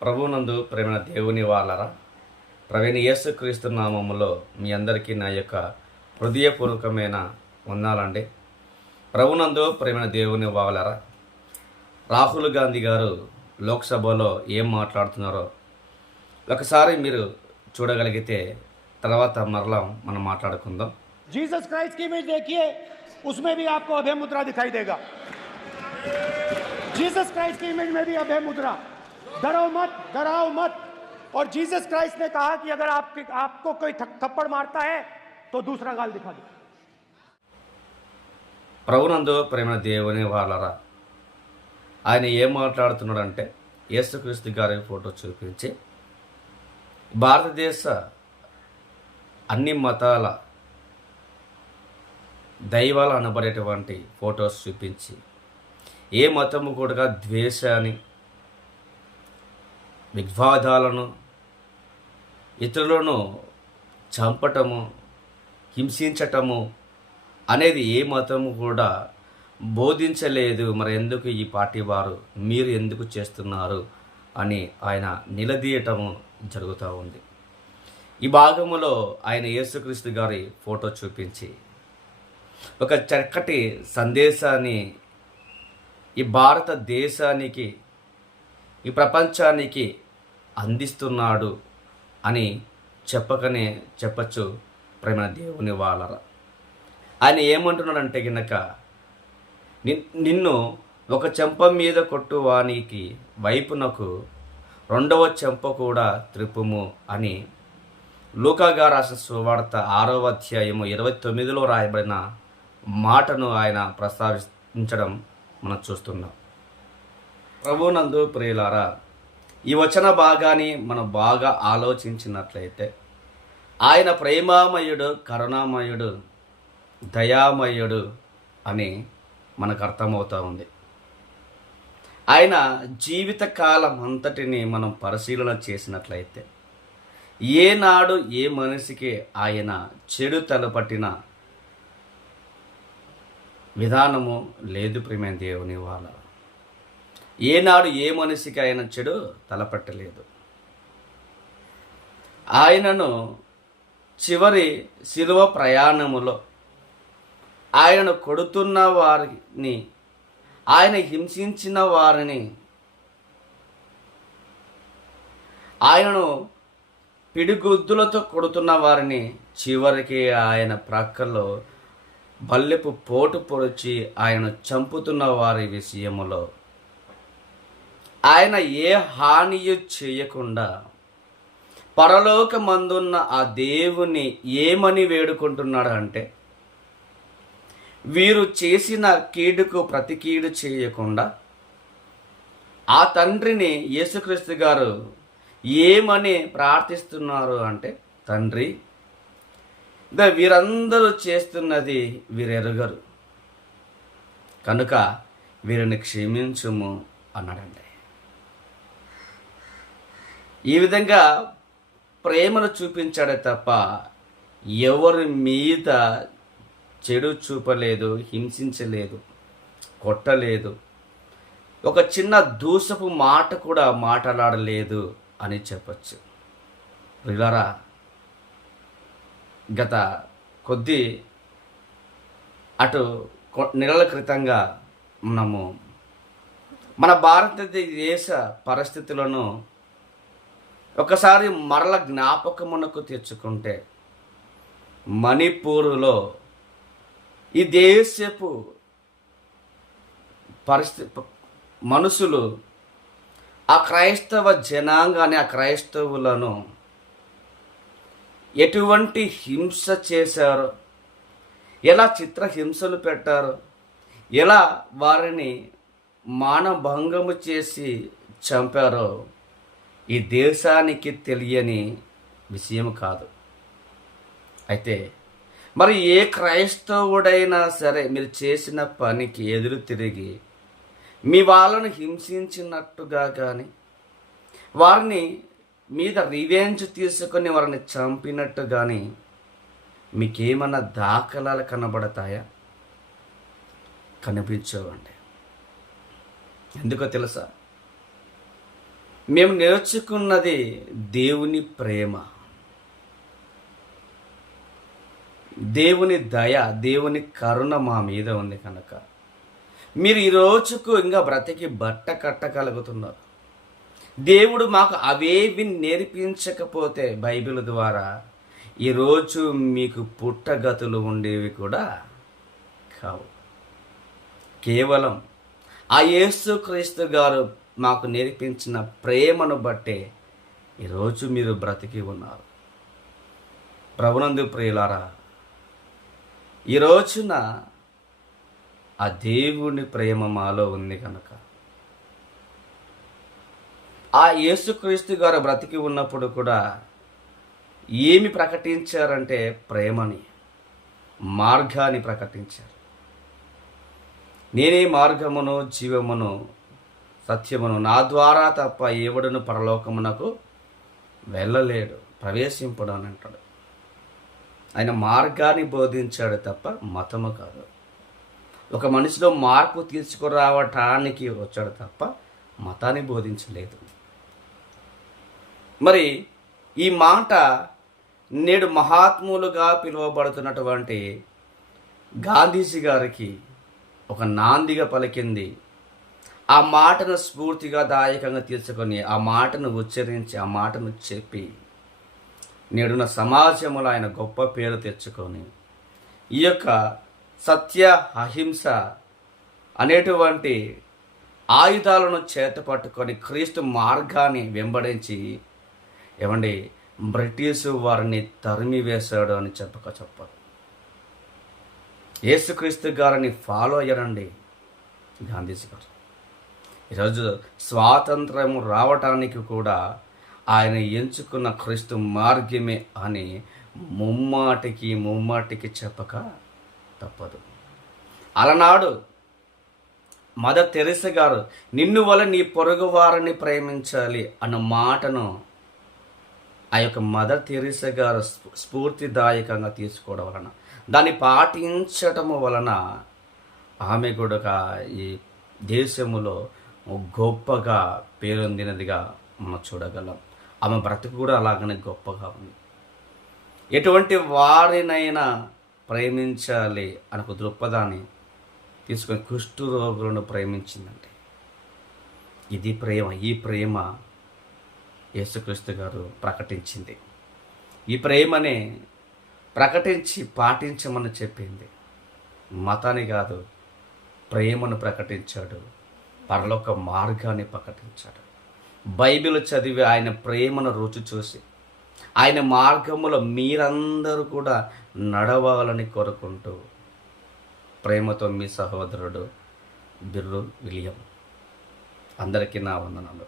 ప్రభునందు ప్రేమ దేవుని వాళ్ళరా, ప్రవీణ యేసుక్రీస్తు నామములో మీ అందరికీ నా యొక్క హృదయపూర్వకమైన వందనాలండి. ప్రభునందు ప్రేమ దేవుని వాళ్ళరా, రాహుల్ గాంధీ గారు లోక్సభలో ఏం మాట్లాడుతున్నారో ఒకసారి మీరు చూడగలిగితే తర్వాత మరలా మనం మాట్లాడుకుందాం. जीसस क्राइस्ट की इमेज देखिए, उसमें भी आपको अभय मुद्रा दिखाई देगा. जीसस क्राइस्ट की इमेज में भी अभय मुद्रा. डरो मत, डराओ मत. और जीसस क्राइस्ट ने कहा कि अगर आपको कोई थप्पड़ मारता है तो दूसरा गाल दिखा दो. ప్రభునందు ప్రేమ దేవుని వాళ్ళరా, ఆయన ఏం మాట్లాడుతున్నాడంటే యేసుక్రీస్తు గారి ఫోటో చూపించి భారతదేశ అన్ని మతాల దైవాలు అనబడేటువంటి ఫొటోస్ చూపించి ఏ మతము కూడా ద్వేషాన్ని, వివాదాలను, ఇతరులను చంపటము, హింసించటము అనేది ఏ మతము కూడా బోధించలేదు. మరి ఎందుకు ఈ పార్టీ వారు మీరు ఎందుకు చేస్తున్నారు అని ఆయన నిలదీయటము జరుగుతూ ఉంది. ఈ భాగములో ఆయన యేసుక్రీస్తు గారి ఫోటో చూపించి ఒక చక్కటి సందేశాన్ని ఈ భారతదేశానికి, ఈ ప్రపంచానికి అందిస్తున్నాడు అని చెప్పకనే చెప్పచ్చు. ప్రేమ దేవుని వాళ్ళరా, ఆయన ఏమంటున్నాడంటే గినక, నిన్ను ఒక చెంప మీద కొట్టువానికి వైపునకు రెండవ చెంప కూడా త్రిప్పుము అని లూకా గారు రాసిన సువార్త 6వ అధ్యాయము 29లో రాయబడిన మాటను ఆయన ప్రస్తావించడం మనం చూస్తున్నాం. ప్రభునందు ప్రియులారా, ఈ వచన భాగాన్ని మనం బాగా ఆలోచించినట్లయితే ఆయన ప్రేమామయుడు, కరుణామయుడు, దయామయుడు అని మనకు అర్థమవుతూ ఉంది. ఆయన జీవితకాలం అంతటిని మనం పరిశీలన చేసినట్లయితే ఏనాడు ఏ మనిషికి ఆయన చెడు తలపట్టిన విధానము లేదు. ప్రియమైన దేవుని వాళ్ళ, ఏనాడు ఏ మనిషికి ఆయన చెడు తలపట్టలేదు. ఆయనను చివరి శిలువ ప్రయాణములో ఆయనను కొడుతున్న వారిని, ఆయన హింసించిన వారిని, ఆయనను పిడిగుద్దులతో కొడుతున్న వారిని చివరికి ఆయన ప్రక్కలో బల్లెపు పోటు పొడిచి ఆయన చంపుతున్న వారి విషయములో ఆయన ఏ హానియు చేయకుండా పరలోకమందున్న ఆ దేవుని ఏమని వేడుకుంటున్నాడు అంటే, వీరు చేసిన కీడుకు ప్రతి కీడు చేయకుండా ఆ తండ్రిని యేసుక్రీస్తు గారు ఏమని ప్రార్థిస్తున్నారు అంటే, తండ్రి, వీరందరూ చేస్తున్నది వీరెరుగరు కనుక వీరిని క్షమించుము అన్నాడండి. ఈ విధంగా ప్రేమను చూపించాడే తప్ప ఎవరి మీద చెడు చూపలేదు, హింసించలేదు, కొట్టలేదు, ఒక చిన్న దూషపు మాట కూడా మాట్లాడలేదు అని చెప్పచ్చు. ప్రియులారా, గత కొద్ది నెలల క్రితంగా మనము మన భారతదేశ పరిస్థితులను ఒకసారి మరల జ్ఞాపకమునకు తెచ్చుకుంటే, మణిపూరులో ఈ దేశపు మనుషులు ఆ క్రైస్తవ జనాంగాన్ని, ఆ క్రైస్తవులను ఎటువంటి హింస చేశారో, ఎలా చిత్రహింసలు పెట్టారో, ఎలా వారిని మానభంగము చేసి చంపారో ఈ దేశానికి తెలియని విషయం కాదు. అయితే మరి ఏ క్రైస్తవుడైనా సరే మీరు చేసిన పనికి ఎదురు తిరిగి మీ వాళ్ళను హింసించినట్టుగా కానీ, వారిని మీద రివెంజ్ తీసుకొని వారిని చంపినట్టు కానీ మీకేమన్నా దాఖలాలు కనబడతాయా? కనిపించవండి. ఎందుకో తెలుసా? మేము నేర్చుకున్నది దేవుని ప్రేమ, దేవుని దయ, దేవుని కరుణ మా మీద ఉంది కనుక మీరు ఈ రోజుకు ఇంకా బ్రతికి బట్ట కట్టగలుగుతున్నారు. దేవుడు మాకు అవేవి నేర్పించకపోతే బైబిల్ ద్వారా ఈరోజు మీకు పుట్టగతులు ఉండేవి కూడా కావు. కేవలం ఆ యేసుక్రీస్తు గారు మాకు నేర్పించిన ప్రేమను బట్టే ఈరోజు మీరు బ్రతికి ఉన్నారు. ప్రభునందు ప్రియులారా, ఈ రోజున ఆ దేవుని ప్రేమ మాలో ఉంది కనుక ఆ యేసుక్రీస్తు గారు బ్రతికి ఉన్నప్పుడు కూడా ఏమి ప్రకటించారంటే ప్రేమని, మార్గాన్ని ప్రకటించారు. నేనే మార్గమును, జీవమును, సత్యమును, నా ద్వారా తప్ప ఎవడును పరలోకమునకు వెళ్ళలేడు, ప్రవేశింపడు అని అంటాడు. ఆయన మార్గాన్ని బోధించాడు తప్ప మతము కాదు. ఒక మనిషిలో మార్పు తీసుకురావటానికి వచ్చాడు తప్ప మతాన్ని బోధించలేదు. మరి ఈ మాట నేడు మహాత్ములుగా పిలువబడుతున్నటువంటి గాంధీజీ గారికి ఒక నాందిగా పలికింది. ఆ మాటను స్ఫూర్తిగా దాయకంగా తీసుకొని ఆ మాటను ఉచ్చరించి ఆ మాటను చెప్పి నేడున్న సమాజంలో ఆయన గొప్ప పేరు తెచ్చుకొని ఈ యొక్క సత్య అహింస అనేటువంటి ఆయుధాలను చేతపట్టుకొని క్రీస్తు మార్గాన్ని వెంబడించి బ్రిటిషు వారిని తరిమి వేశాడు అని చెప్పరు. యేసుక్రీస్తు గారిని ఫాలో అయ్యారండి గాంధీజీ గారు. ఈరోజు స్వాతంత్రం రావటానికి కూడా ఆయన ఎంచుకున్న క్రీస్తు మార్గమే అని ముమ్మాటికి చెప్పక తప్పదు. అలనాడు మదర్ తెరెసా గారు నిన్ను వల్ల నీ పొరుగు వారిని ప్రేమించాలి అన్న మాటను ఆ యొక్క మదర్ తెరెసా గారు స్ఫూర్తిదాయకంగా తీసుకోవడం వలన, దాన్ని పాటించటము వలన ఆమె కూడా ఈ దేశములో గొప్పగా పేరొందినదిగా మనం చూడగలం. ఆమె బ్రతుకు కూడా అలాగనే గొప్పగా ఉంది. ఎటువంటి వారినైనా ప్రేమించాలి అనుకు దృక్పథాన్ని తీసుకొని కుష్టు రోగులను ప్రేమించిందంటే ఇది ప్రేమ. ఈ ప్రేమ యేసుక్రీస్తు గారు ప్రకటించింది. ఈ ప్రేమనే ప్రకటించి పాటించమని చెప్పింది. మతాన్ని కాదు, ప్రేమను ప్రకటించాడు, పరలోక మార్గాన్ని ప్రకటించాడు. బైబిల్ చదివి ఆయన ప్రేమను రుచి చూసి ఆయన మార్గములో మీరందరూ కూడా నడవాలని కోరుకుంటూ ప్రేమతో మీ సహోదరుడు బిర్రు విలియం. అందరికీ నా వందనాలు.